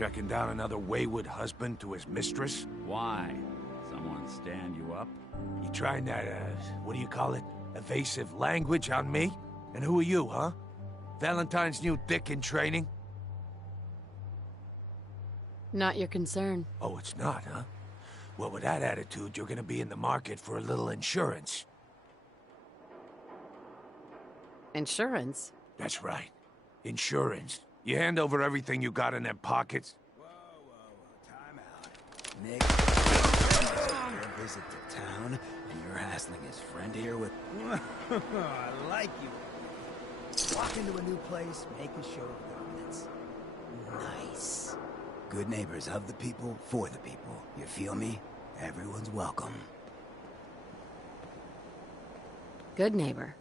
Tracking down another wayward husband to his mistress? Why? Someone stand you up? You trying that, what do you call it? Evasive language on me? And who are you, huh? Valentine's new dick in training? Not your concern. Oh, it's not, huh? Well, with that attitude, you're gonna be in the market for a little insurance. Insurance? That's right. Insurance. You hand over everything you got in them pockets. Whoa, time out. Nick, a visit to town, and you're hassling his friend here with... I like you. Walk into a new place, make a show of dominance. Nice. Good neighbors of the people, for the people. You feel me? Everyone's welcome. Good neighbor.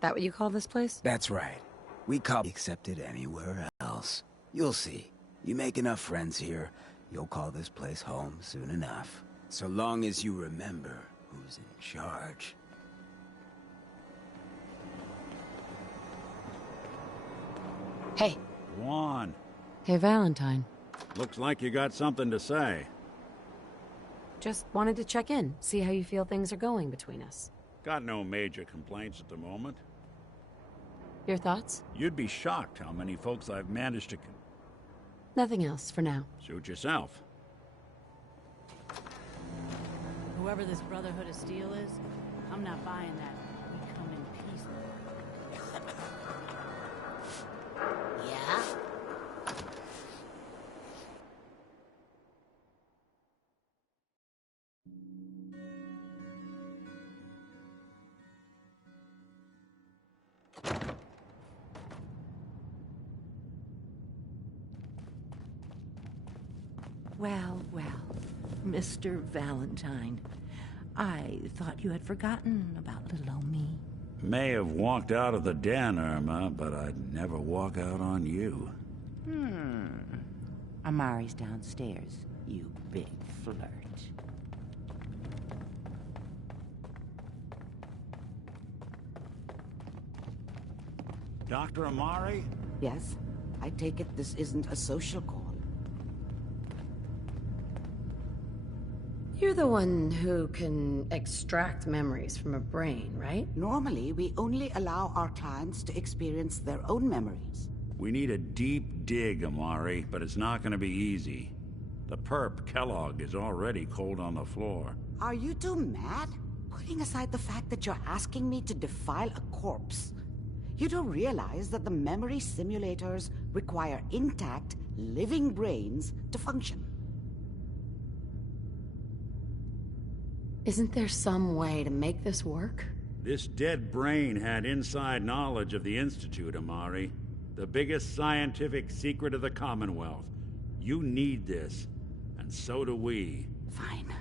That what you call this place? That's right. We can't be accepted anywhere else. You'll see. You make enough friends here, you'll call this place home soon enough. So long as you remember who's in charge. Hey. Go on. Hey, Valentine. Looks like you got something to say. Just wanted to check in, see how you feel things are going between us. Got no major complaints at the moment. Your thoughts? You'd be shocked how many folks I've managed to... Nothing else for now. Suit yourself. Whoever this Brotherhood of Steel is, I'm not buying that. We come in peace. Yeah? Well, well, Mr. Valentine. I thought you had forgotten about little old me. May have walked out of the den, Irma, but I'd never walk out on you. Amari's downstairs, you big flirt. Dr. Amari? Yes? I take it this isn't a social call. You're the one who can extract memories from a brain, right? Normally, we only allow our clients to experience their own memories. We need a deep dig, Amari, but it's not gonna be easy. The perp, Kellogg, is already cold on the floor. Are you two mad? Putting aside the fact that you're asking me to defile a corpse, you do realize that the memory simulators require intact, living brains to function. Isn't there some way to make this work? This dead brain had inside knowledge of the Institute, Amari. The biggest scientific secret of the Commonwealth. You need this, and so do we. Fine.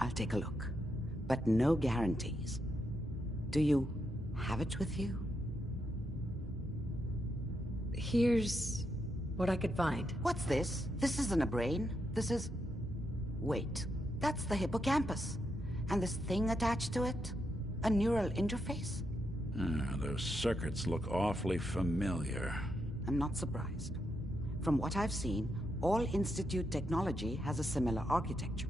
I'll take a look. But no guarantees. Do you have it with you? Here's what I could find. What's this? This isn't a brain. This is... Wait. That's the hippocampus. And this thing attached to it? A neural interface? Those circuits look awfully familiar. I'm not surprised. From what I've seen, all Institute technology has a similar architecture.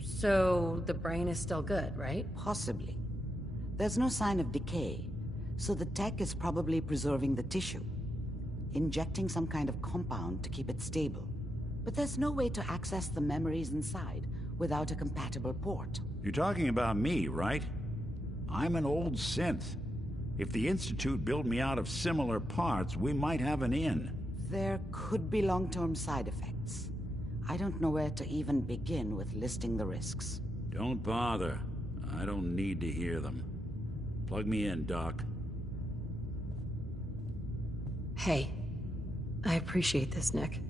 So the brain is still good, right? Possibly. There's no sign of decay, so the tech is probably preserving the tissue, injecting some kind of compound to keep it stable. But there's no way to access the memories inside without a compatible port. You're talking about me, right? I'm an old synth. If the Institute built me out of similar parts, we might have an in. There could be long-term side effects. I don't know where to even begin with listing the risks. Don't bother. I don't need to hear them. Plug me in, Doc. Hey, I appreciate this, Nick.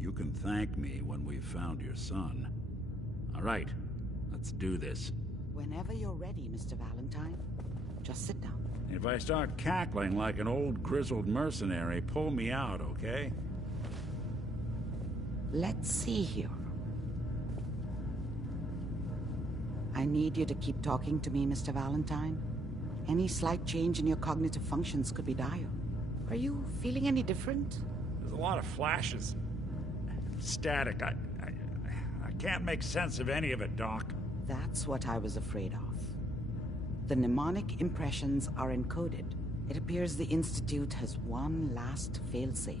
You can thank me when we've found your son. All right, let's do this. Whenever you're ready, Mr. Valentine. Just sit down. If I start cackling like an old grizzled mercenary, pull me out, okay? Let's see here. I need you to keep talking to me, Mr. Valentine. Any slight change in your cognitive functions could be dire. Are you feeling any different? There's a lot of flashes. Static. I can't make sense of any of it, Doc. That's what I was afraid of. The mnemonic impressions are encoded. It appears the Institute has one last failsafe.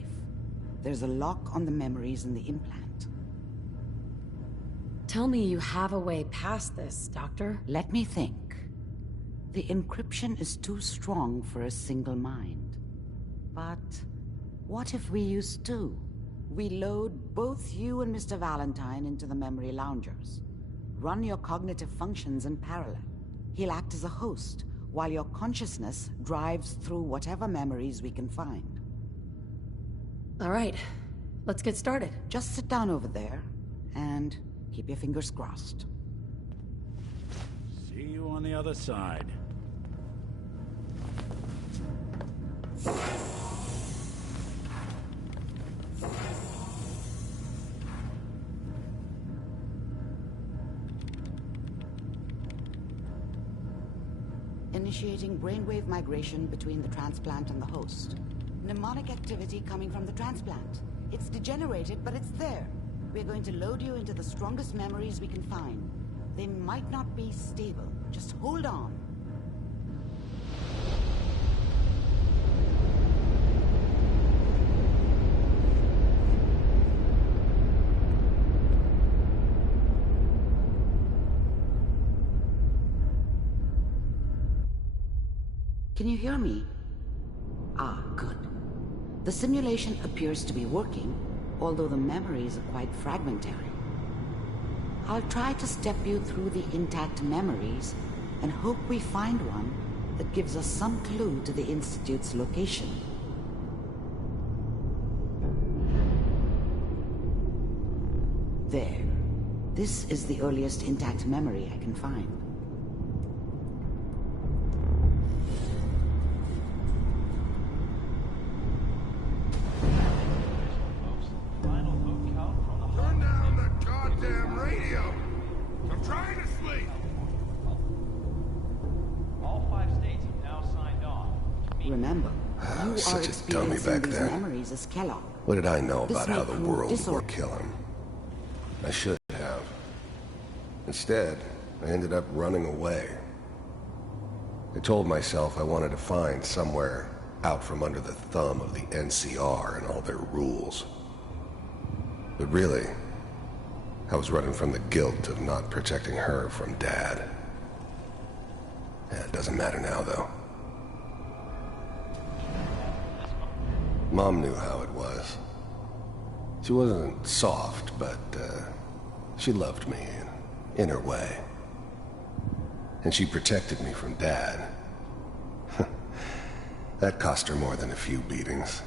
There's a lock on the memories in the implant. Tell me you have a way past this, Doctor. Let me think. The encryption is too strong for a single mind. But what if we use two? We load both you and Mr. Valentine into the memory loungers. Run your cognitive functions in parallel. He'll act as a host, while your consciousness drives through whatever memories we can find. All right, let's get started. Just sit down over there, and keep your fingers crossed. See you on the other side. Initiating brainwave migration between the transplant and the host. Mnemonic activity coming from the transplant. It's degenerated, but it's there. We're going to load you into the strongest memories we can find. They might not be stable. Just hold on. Can you hear me? Ah, good. The simulation appears to be working, although the memories are quite fragmentary. I'll try to step you through the intact memories and hope we find one that gives us some clue to the Institute's location. There. This is the earliest intact memory I can find. Remember, you are Such a dummy experiencing back these then. memories as Kellogg. What did I know This about may how the prove world would disorder- kill him? I should have. Instead, I ended up running away. I told myself I wanted to find somewhere out from under the thumb of the NCR and all their rules. But really, I was running from the guilt of not protecting her from Dad. Yeah, it doesn't matter now, though. Mom knew how it was. She wasn't soft, but she loved me in her way. And she protected me from Dad. That cost her more than a few beatings.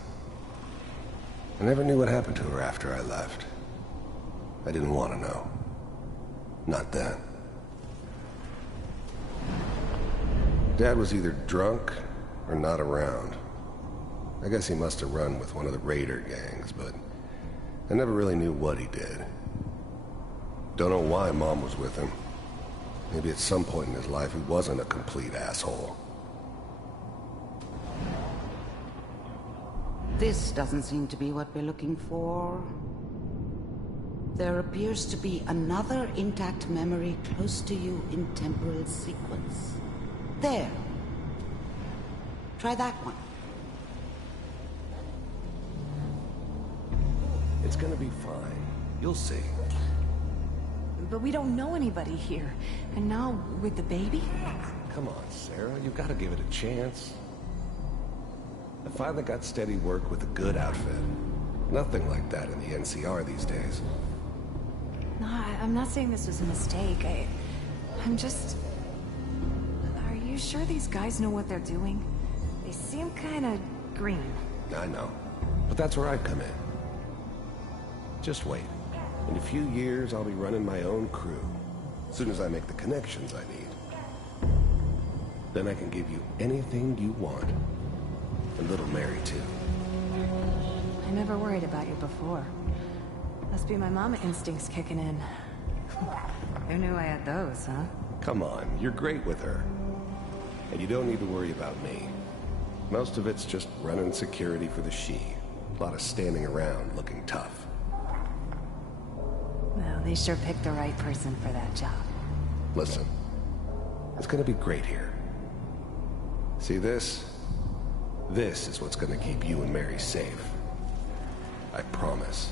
I never knew what happened to her after I left. I didn't want to know. Not then. Dad was either drunk or not around. I guess he must have run with one of the raider gangs, but I never really knew what he did. Don't know why Mom was with him. Maybe at some point in his life he wasn't a complete asshole. This doesn't seem to be what we're looking for. There appears to be another intact memory close to you in temporal sequence. There. Try that one. It's gonna be fine. You'll see. But we don't know anybody here. And now, with the baby? Come on, Sarah. You've got to give it a chance. I finally got steady work with a good outfit. Nothing like that in the NCR these days. No, I'm not saying this was a mistake. I'm just... Are you sure these guys know what they're doing? They seem kind of green. I know. But that's where I come in. Just wait. In a few years, I'll be running my own crew. As soon as I make the connections I need. Then I can give you anything you want. And little Mary, too. I never worried about you before. Must be my mama instincts kicking in. Who knew I had those, huh? Come on, you're great with her. And you don't need to worry about me. Most of it's just running security for the Shi. A lot of standing around looking tough. Well, they sure picked the right person for that job. Listen, it's gonna be great here. See this? This is what's gonna keep you and Mary safe. I promise.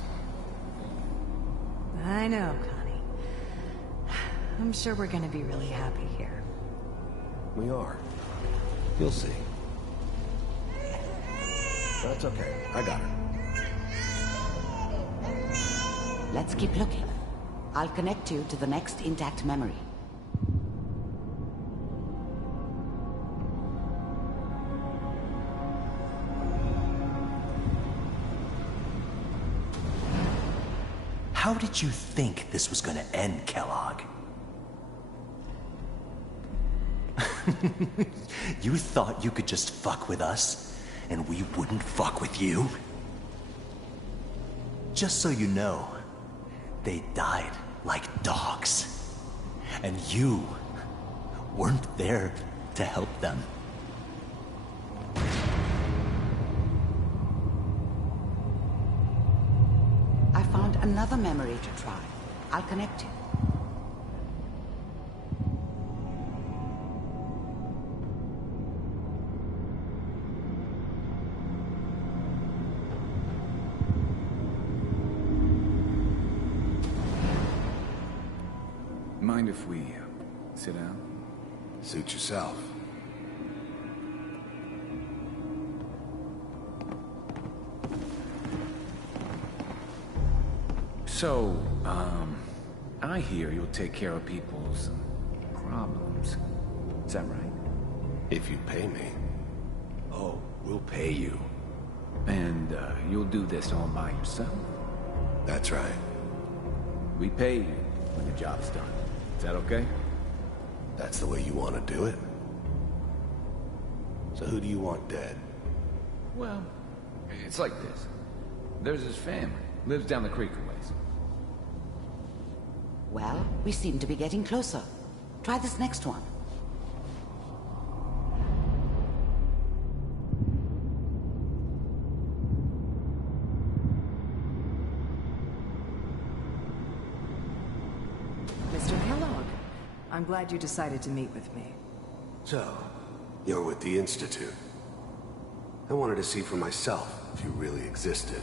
I know, Connie. I'm sure we're gonna be really happy here. We are. You'll see. That's okay. I got her. Let's keep looking. I'll connect you to the next intact memory. How did you think this was gonna end, Kellogg? You thought you could just fuck with us, and we wouldn't fuck with you? Just so you know, they died like dogs. And you weren't there to help them. I found another memory to try. I'll connect you. Mind if we sit down? Suit yourself. So, I hear you'll take care of people's problems. Is that right? If you pay me. Oh, we'll pay you. And, you'll do this all by yourself? That's right. We pay you when the job's done. Is that okay? That's the way you want to do it? So who do you want dead? Well, it's like this. There's his family. Lives down the creek a ways. Well, we seem to be getting closer. Try this next one. Mr. Kellogg, I'm glad you decided to meet with me. So, you're with the Institute. I wanted to see for myself if you really existed.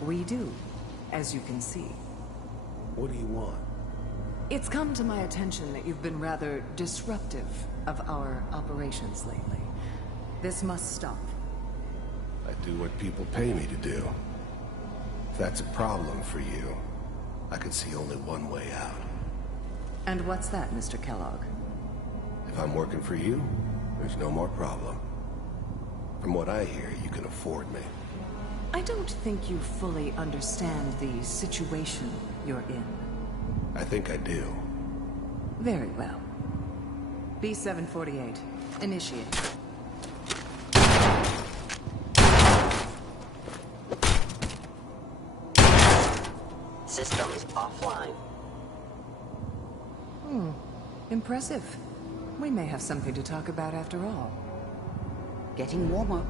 We do, as you can see. What do you want? It's come to my attention that you've been rather disruptive of our operations lately. This must stop. I do what people pay me to do. If that's a problem for you, I could see only one way out. And what's that, Mr. Kellogg? If I'm working for you, there's no more problem. From what I hear, you can afford me. I don't think you fully understand the situation you're in. I think I do. Very well. B-748, initiate. Systems offline. Impressive. We may have something to talk about after all. Getting warmer.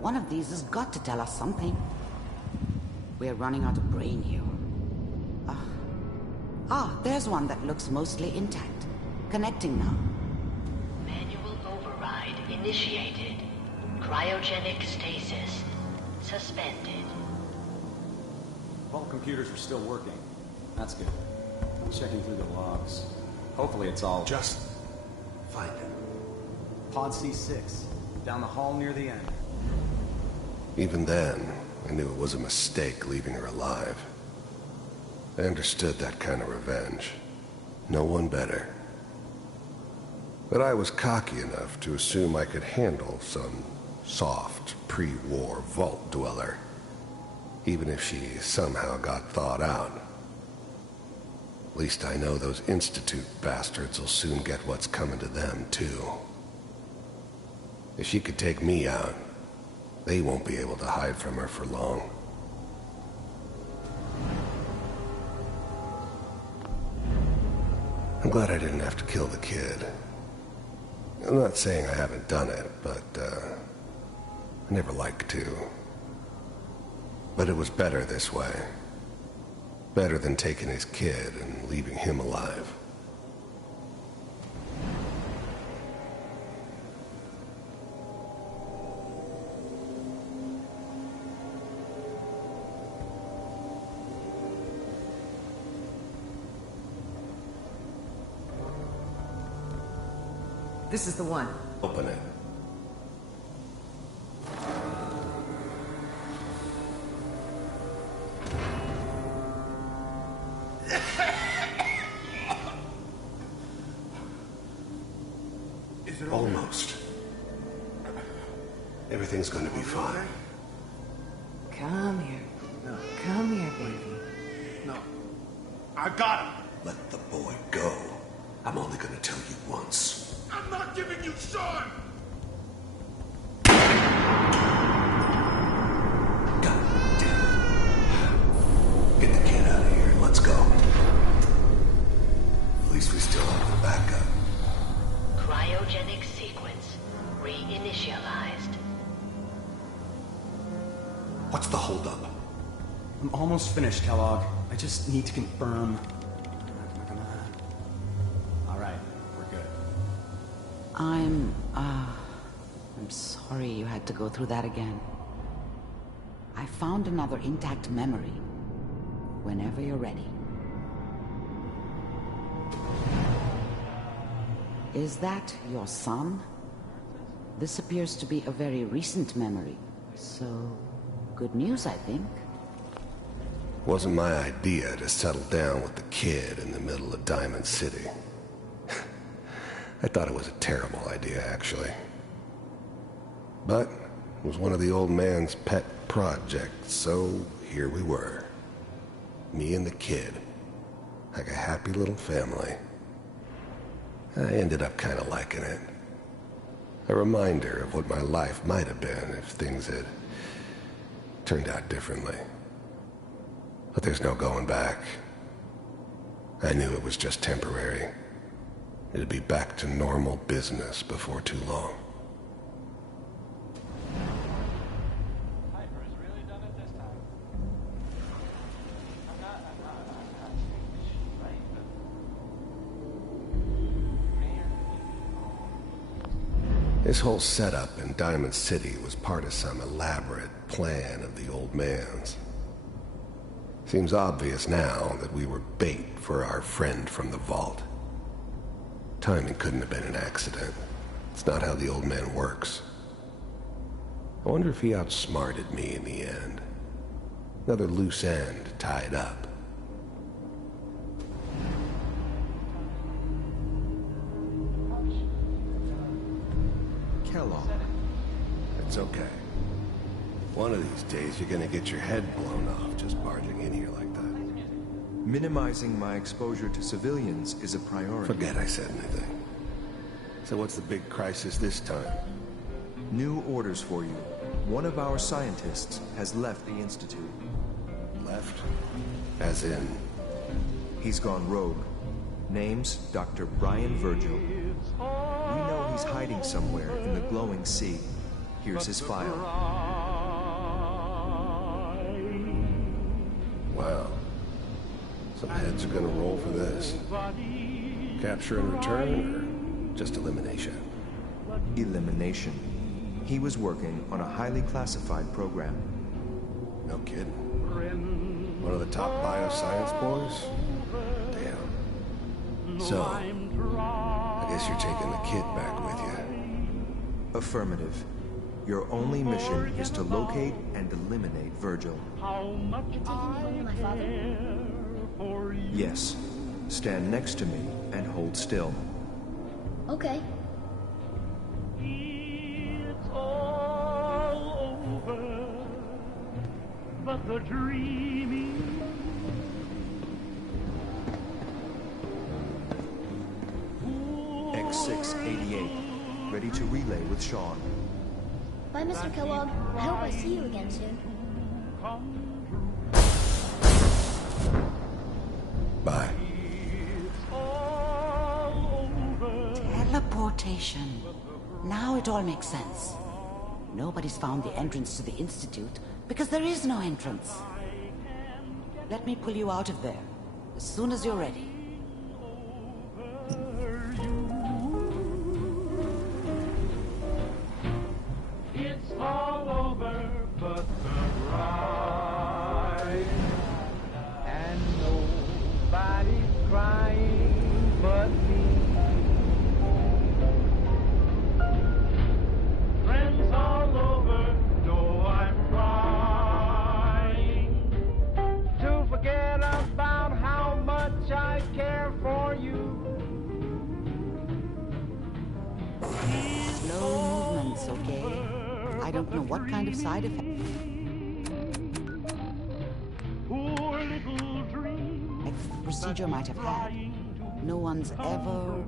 One of these has got to tell us something. We're running out of brain here. There's one that looks mostly intact. Connecting now. Manual override initiated. Cryogenic stasis suspended. All computers are still working. That's good. I'm checking through the logs. Hopefully it's all... Just find it. Pod C6, down the hall near the end. Even then, I knew it was a mistake leaving her alive. I understood that kind of revenge. No one better. But I was cocky enough to assume I could handle some soft, pre-war vault dweller, even if she somehow got thawed out. At least I know those Institute bastards will soon get what's coming to them, too. If she could take me out, they won't be able to hide from her for long. I'm glad I didn't have to kill the kid. I'm not saying I haven't done it, but, I never liked to. But it was better this way. Better than taking his kid and leaving him alive. This is the one. Open it. Almost. Everything's gonna be fine. Come here. No. Come here, baby. No. I got him! Let the boy go. I'm only gonna tell you once. I'm not giving you Sean! God damn it. Get the kid out of here and let's go. At least we still have the backup. Cryogenic sequence reinitialized. What's the holdup? I'm almost finished, Kellogg. I just need to confirm. All right, we're good. I'm sorry you had to go through that again. I found another intact memory. Whenever you're ready. Is that your son? This appears to be a very recent memory. So, good news, I think. Wasn't my idea to settle down with the kid in the middle of Diamond City. I thought it was a terrible idea, actually. But it was one of the old man's pet projects, so here we were. Me and the kid. Like a happy little family. I ended up kind of liking it. A reminder of what my life might have been if things had turned out differently. But there's no going back. I knew it was just temporary. It'd be back to normal business before too long. This whole setup in Diamond City was part of some elaborate plan of the old man's. Seems obvious now that we were bait for our friend from the vault. Timing couldn't have been an accident. It's not how the old man works. I wonder if he outsmarted me in the end. Another loose end tied up. Kellogg. It's okay. One of these days you're gonna get your head blown off just barging in here like that. Minimizing my exposure to civilians is a priority. Forget I said anything. So what's the big crisis this time? New orders for you. One of our scientists has left the Institute. Left? As in? He's gone rogue. Name's Dr. Brian Virgil. We know he's hiding somewhere in the glowing sea. Here's his file. Wow. Some heads are gonna roll for this. Capture and return, or just elimination? Elimination. He was working on a highly classified program. No kidding. One of the top bioscience boys? Damn. So, I guess you're taking the kid back with you. Affirmative. Your only mission is to locate and eliminate Virgil. You're taking me home with my father? Yes. Stand next to me and hold still. Okay. It's all over, but the dreaming. X688, ready to relay with Sean. Bye, Mr. Kellogg. I hope I see you again soon. Bye. Teleportation. Teleportation. Now it all makes sense. Nobody's found the entrance to the Institute because there is no entrance. Let me pull you out of there as soon as you're ready. It's all over but the ride. And nobody's crying but me. Friends all over know I'm trying to forget about how much I care for you. Slow movements, okay? I don't know what kind of side effect. The procedure might have had. No one's ever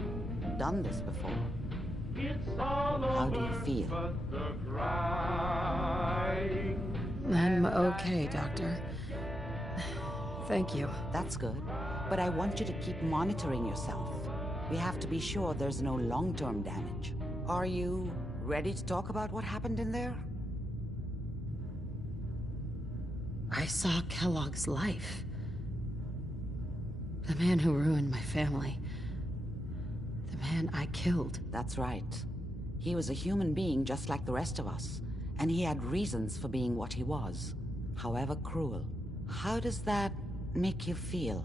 done this before. How do you feel? I'm okay, Doctor. Thank you. That's good. But I want you to keep monitoring yourself. We have to be sure there's no long-term damage. Are you ready to talk about what happened in there? I saw Kellogg's life. The man who ruined my family. The man I killed. That's right. He was a human being just like the rest of us, and he had reasons for being what he was, however cruel. How does that make you feel?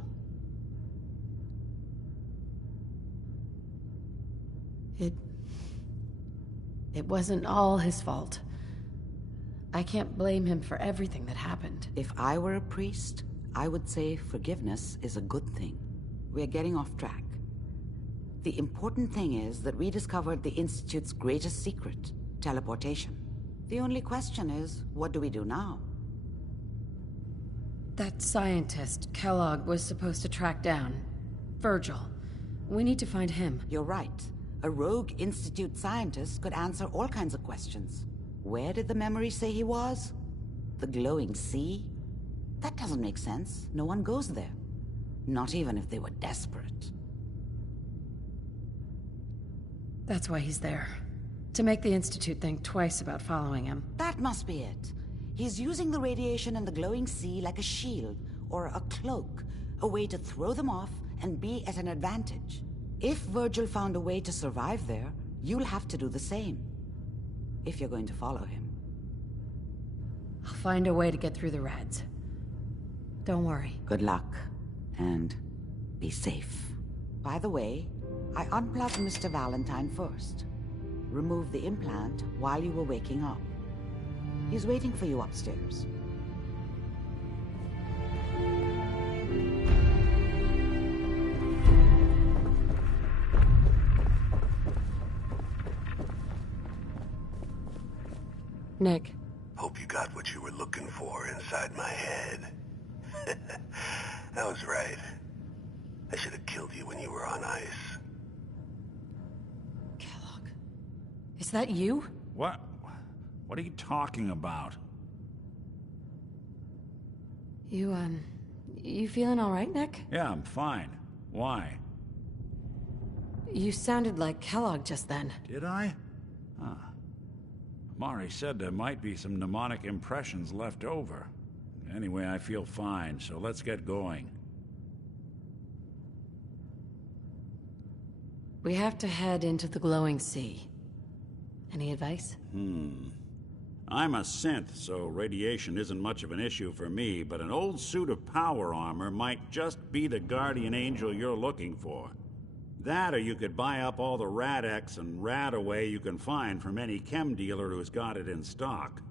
It wasn't all his fault. I can't blame him for everything that happened. If I were a priest, I would say forgiveness is a good thing. We're getting off track. The important thing is that we discovered the Institute's greatest secret, teleportation. The only question is, what do we do now? That scientist, Kellogg, was supposed to track down. Virgil. We need to find him. You're right. A rogue Institute scientist could answer all kinds of questions. Where did the memory say he was? The glowing sea? That doesn't make sense. No one goes there. Not even if they were desperate. That's why he's there. To make the Institute think twice about following him. That must be it. He's using the radiation in the glowing sea like a shield, or a cloak, a way to throw them off and be at an advantage. If Virgil found a way to survive there, you'll have to do the same. If you're going to follow him. I'll find a way to get through the Rads. Don't worry. Good luck. And be safe. By the way, I unplugged Mr. Valentine first. Removed the implant while you were waking up. He's waiting for you upstairs. Nick. Hope you got what you were looking for inside my head. I was right. I should have killed you when you were on ice. Kellogg. Is that you? What? What are you talking about? You feeling all right, Nick? Yeah, I'm fine. Why? You sounded like Kellogg just then. Did I? Huh. Mari said there might be some mnemonic impressions left over. Anyway, I feel fine, so let's get going. We have to head into the glowing sea. Any advice? I'm a synth, so radiation isn't much of an issue for me, but an old suit of power armor might just be the guardian angel you're looking for. That, or you could buy up all the Rad-X and Rad-Away you can find from any chem dealer who's got it in stock.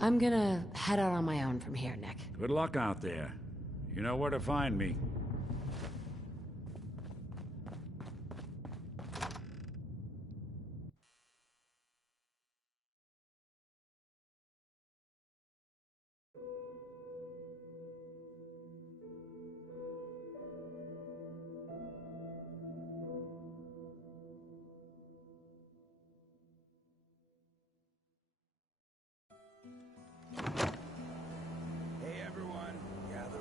I'm gonna head out on my own from here, Nick. Good luck out there. You know where to find me. Hey everyone, gather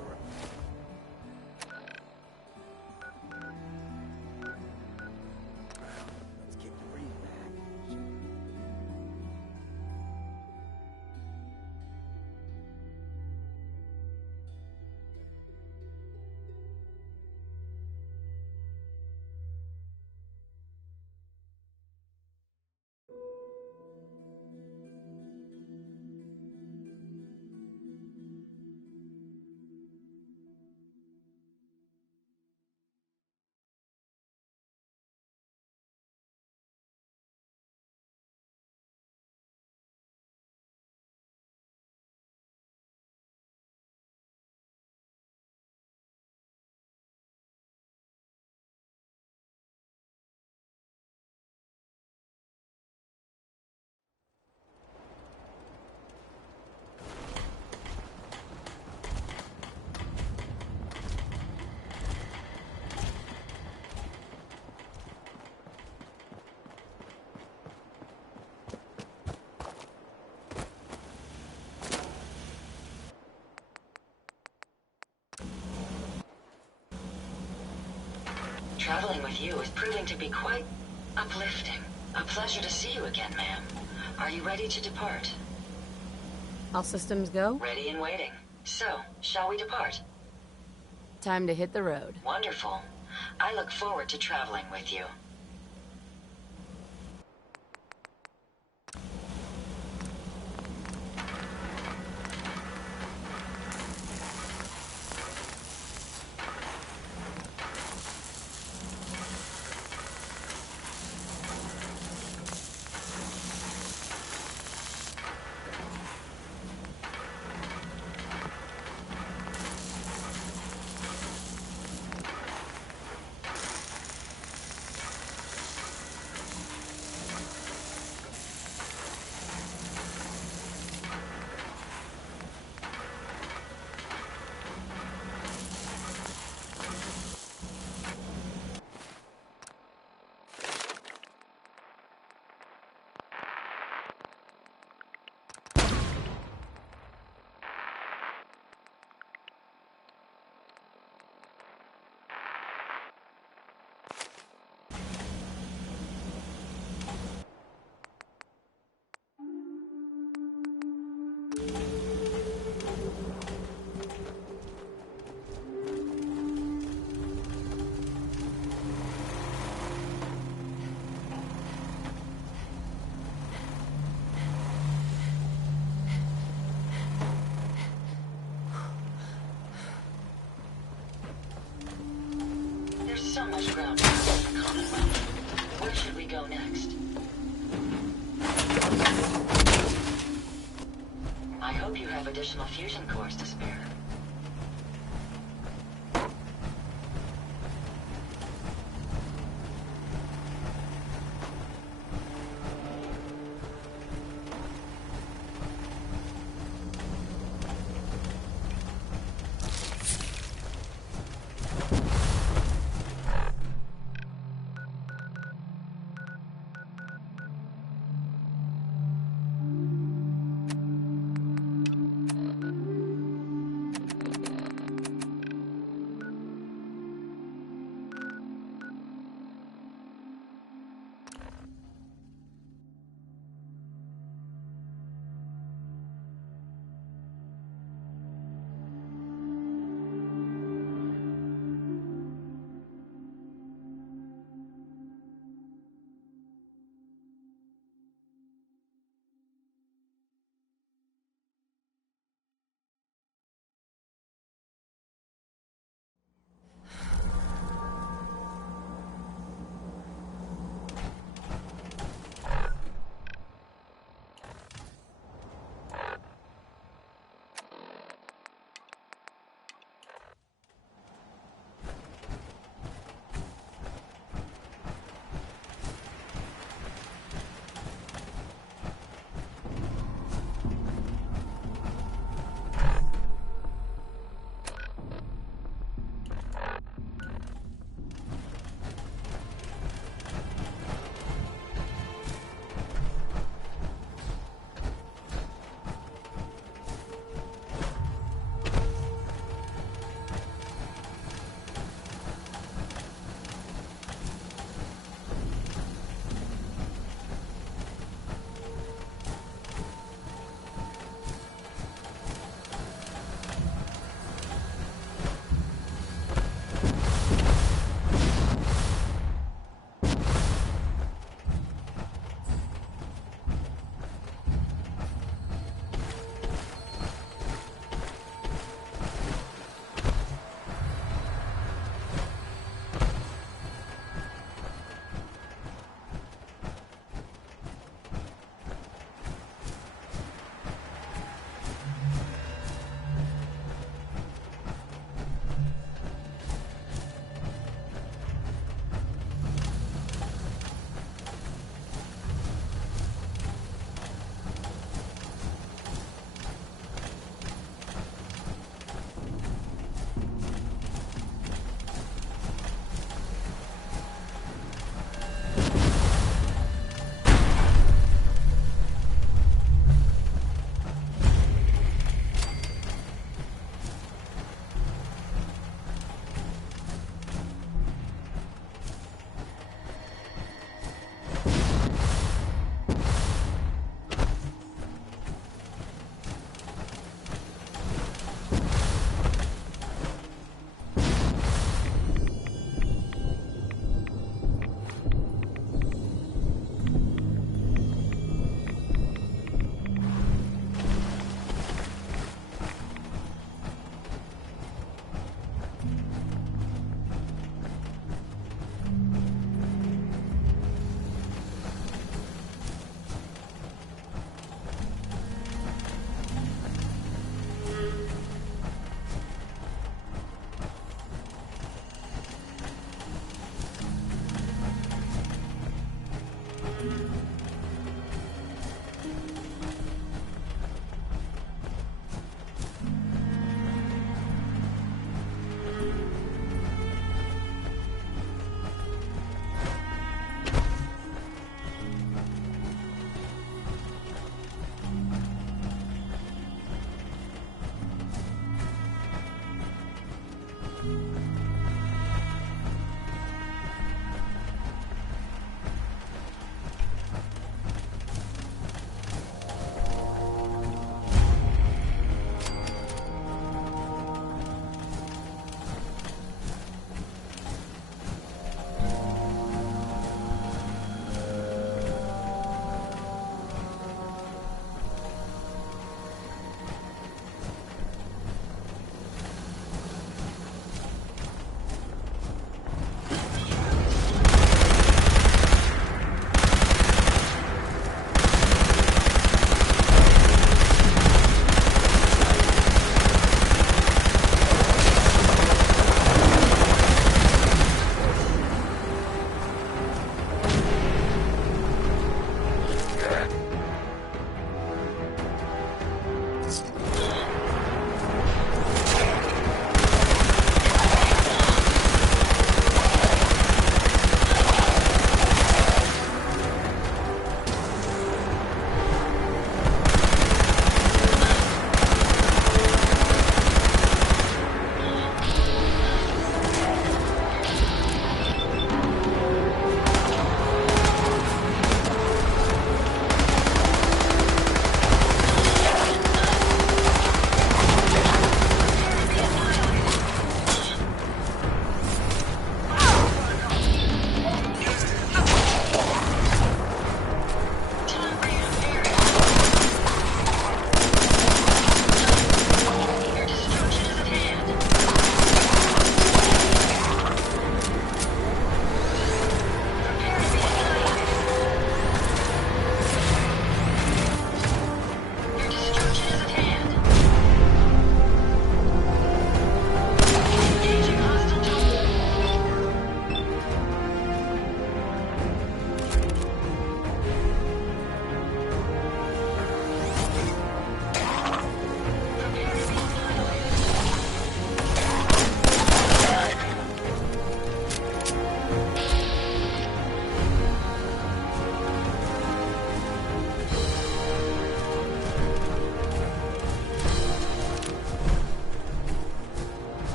Traveling with you is proving to be quite uplifting. A pleasure to see you again, ma'am. Are you ready to depart? All systems go? Ready and waiting. So, shall we depart? Time to hit the road. Wonderful. I look forward to traveling with you. There's so much ground to cover in the Commonwealth. Where should we go next? I hope you have additional fusion cores to spare.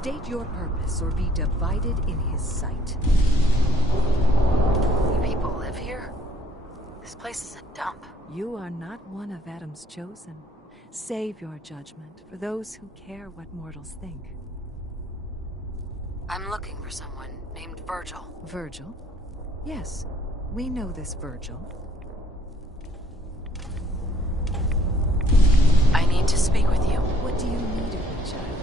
State your purpose or be divided in his sight. You people live here? This place is a dump. You are not one of Adam's chosen. Save your judgment for those who care what mortals think. I'm looking for someone named Virgil. Virgil? Yes, we know this Virgil. I need to speak with you. What do you need of me, child?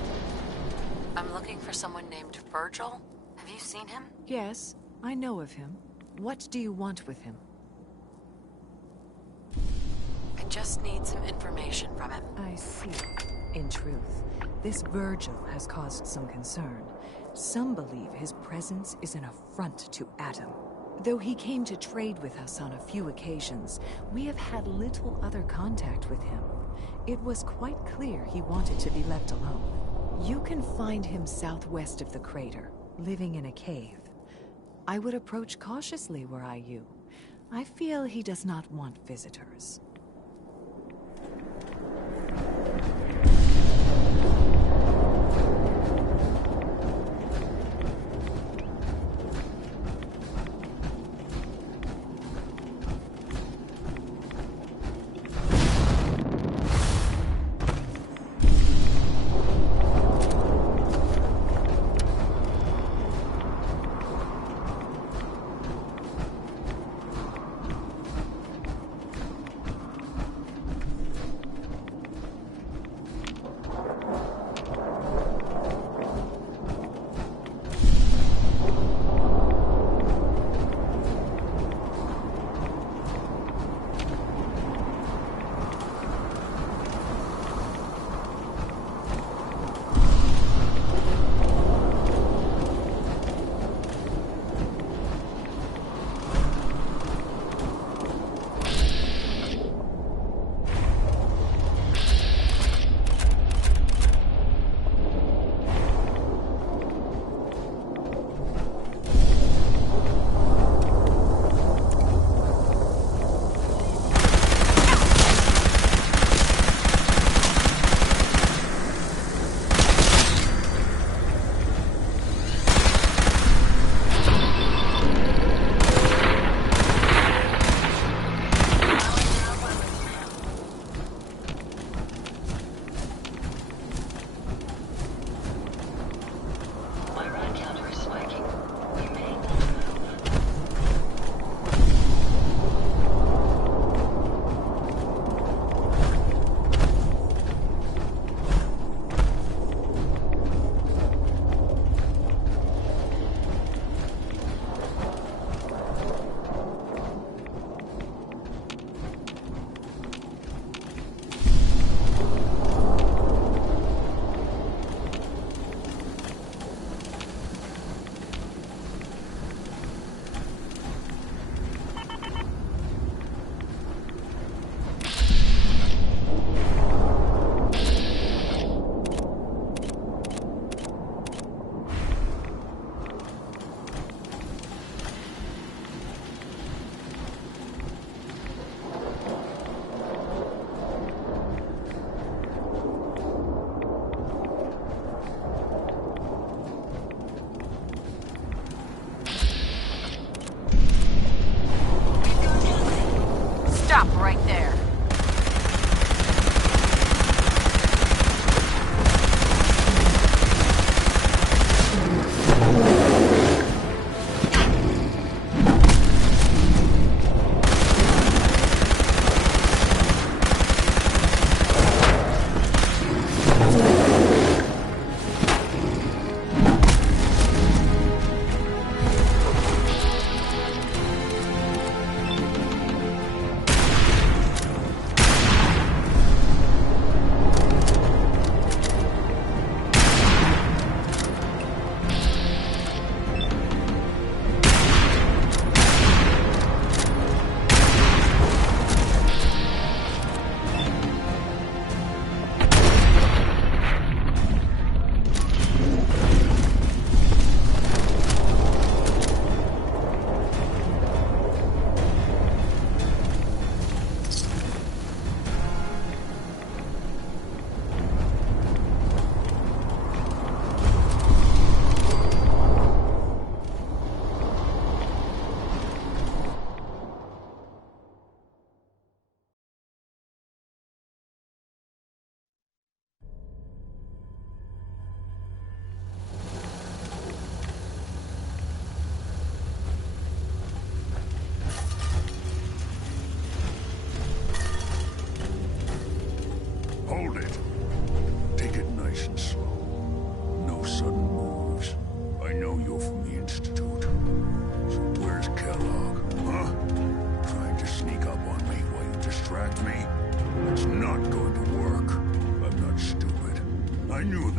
I'm looking for someone named Virgil. Have you seen him? Yes, I know of him. What do you want with him? I just need some information from him. I see. In truth, this Virgil has caused some concern. Some believe his presence is an affront to Adam. Though he came to trade with us on a few occasions, we have had little other contact with him. It was quite clear he wanted to be left alone. You can find him southwest of the crater, living in a cave. I would approach cautiously were I you. I feel he does not want visitors.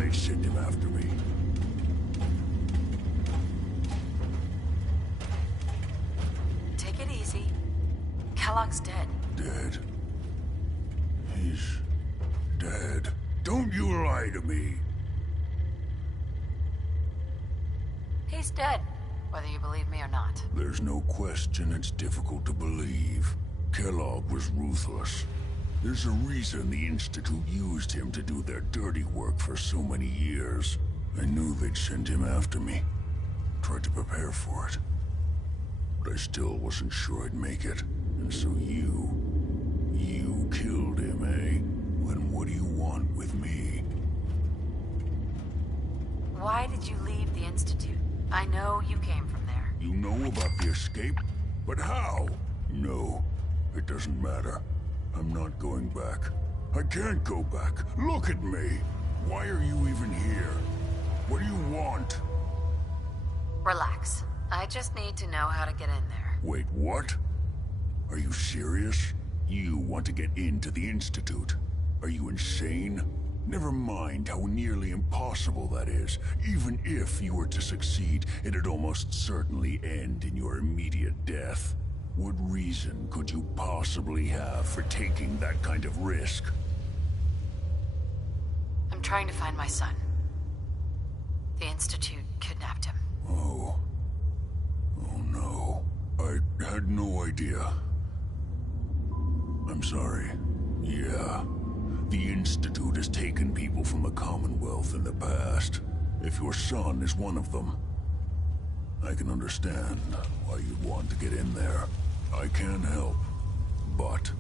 they'd send him after me. Take it easy. Kellogg's dead. Dead? He's dead. Don't you lie to me. He's dead, whether you believe me or not. There's no question it's difficult to believe. Kellogg was ruthless. There's a reason the Institute used him to do their dirty work for so many years. I knew they'd send him after me. Tried to prepare for it. But I still wasn't sure I'd make it. And so you killed him, eh? Then what do you want with me? Why did you leave the Institute? I know you came from there. You know about the escape? But how? No, it doesn't matter. I'm not going back. I can't go back. Look at me. Why are you even here? What do you want? Relax. I just need to know how to get in there. Wait, what? Are you serious? You want to get into the Institute? Are you insane? Never mind how nearly impossible that is. Even if you were to succeed, it'd almost certainly end in your immediate death. What reason could you possibly have for taking that kind of risk? I'm trying to find my son. The Institute kidnapped him. Oh no. I had no idea. I'm sorry. Yeah. The Institute has taken people from the Commonwealth in the past. If your son is one of them, I can understand why you'd want to get in there. I can help, but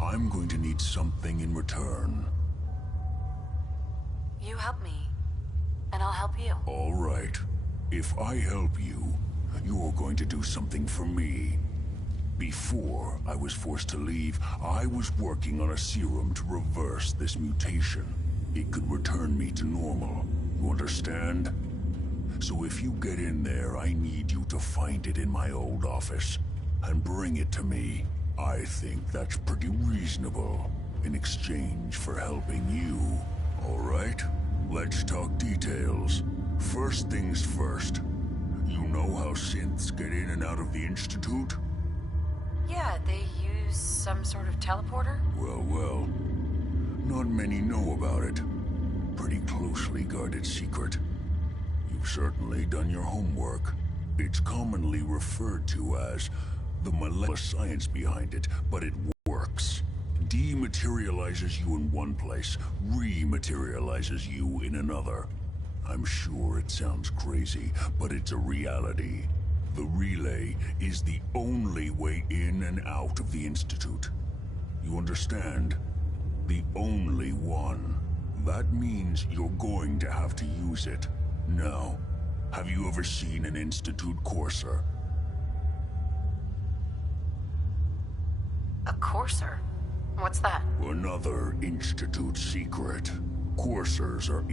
I'm going to need something in return. You help me, and I'll help you. All right. If I help you, you're going to do something for me. Before I was forced to leave, I was working on a serum to reverse this mutation. It could return me to normal. You understand? So if you get in there, I need you to find it in my old office and bring it to me. I think that's pretty reasonable in exchange for helping you. All right? Let's talk details. First things first. You know how synths get in and out of the Institute? Yeah, they use some sort of teleporter? Well. Not many know about it. Pretty closely guarded secret. You've certainly done your homework. It's commonly referred to as the molecular science behind it, but it works. Dematerializes you in one place, rematerializes you in another. I'm sure it sounds crazy, but it's a reality. The relay is the only way in and out of the Institute. You understand? The only one. That means you're going to have to use it. Now, have you ever seen an Institute Courser? A Courser? What's that? Another Institute secret. Coursers are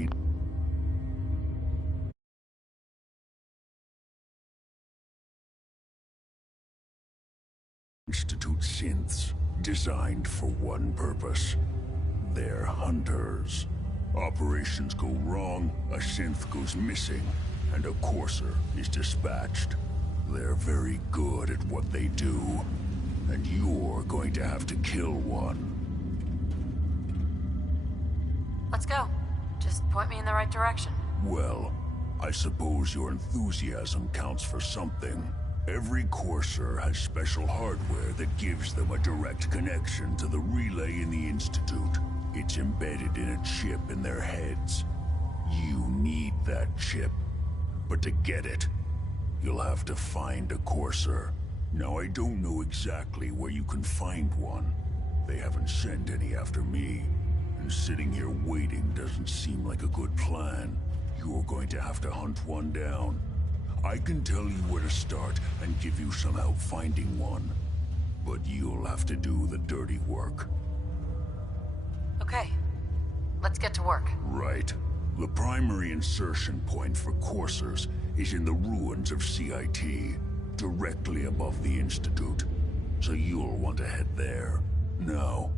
Institute synths, designed for one purpose. They're hunters. Operations go wrong, a synth goes missing, and a Courser is dispatched. They're very good at what they do, and you're going to have to kill one. Let's go. Just point me in the right direction. Well, I suppose your enthusiasm counts for something. Every Courser has special hardware that gives them a direct connection to the relay in the Institute. It's embedded in a chip in their heads. You need that chip. But to get it, you'll have to find a Courser. Now, I don't know exactly where you can find one. They haven't sent any after me. And sitting here waiting doesn't seem like a good plan. You're going to have to hunt one down. I can tell you where to start and give you some help finding one. But you'll have to do the dirty work. Okay. Let's get to work. Right. The primary insertion point for Coursers is in the ruins of CIT, directly above the Institute. So you'll want to head there. Now,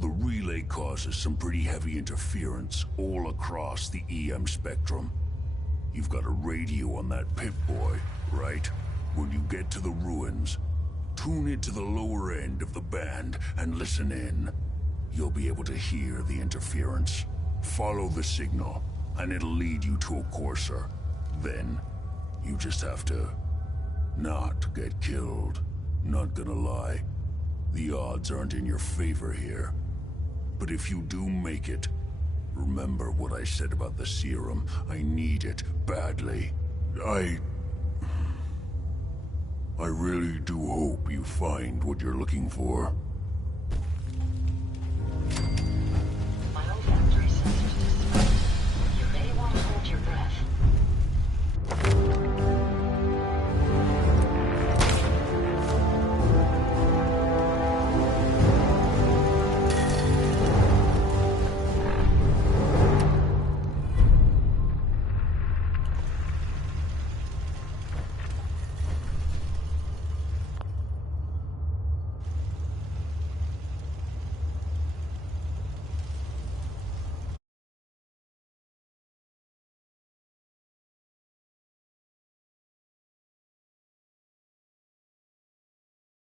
The relay causes some pretty heavy interference all across the EM spectrum. You've got a radio on that Pip-Boy, right? When you get to the ruins, tune it to the lower end of the band and listen in. You'll be able to hear the interference. Follow the signal, and it'll lead you to a courser. Then, you just have to not get killed. Not gonna lie, the odds aren't in your favor here. But if you do make it, remember what I said about the serum. I need it badly. I really do hope you find what you're looking for.